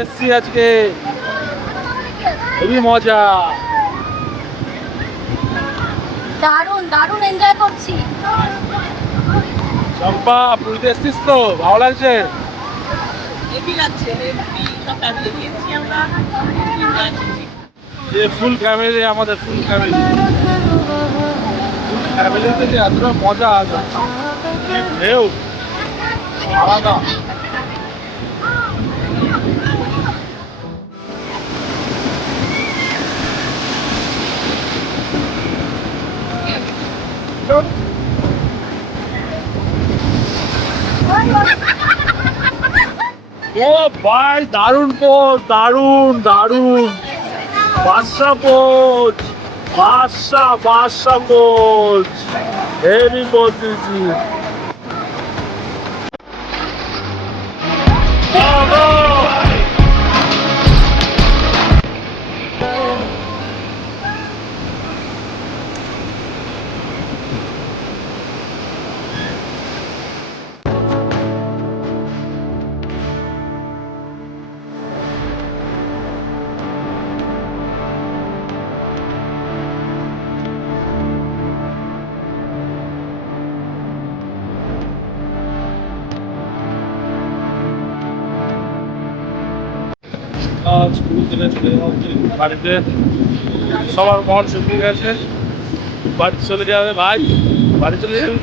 এসছি আজকে, খুবই মজা। দারুণ দারুণ এনজয় করছি। চম্পা, পুরীতে এসছিস তো? ভালো লাগছে? ফুল ফ্যামিলি, আমাদের ফুল ফ্যামিলি। ফ্যামিলিতে যে এতটা মজা আছে, ঢেউ আলাদা। ও ভাই, দারুণ পোজ, দারুণ দারুণ। বাদশা পোজ, বাদশা পোজ, হেভি পোজ দিয়েছি। আজ পুরী থেকে চলে যাচ্ছে বাড়িতে। সবার মন শুকিয়ে গেছে, বাড়ি চলে যাবে ভাই, বাড়ি চলে যাবে।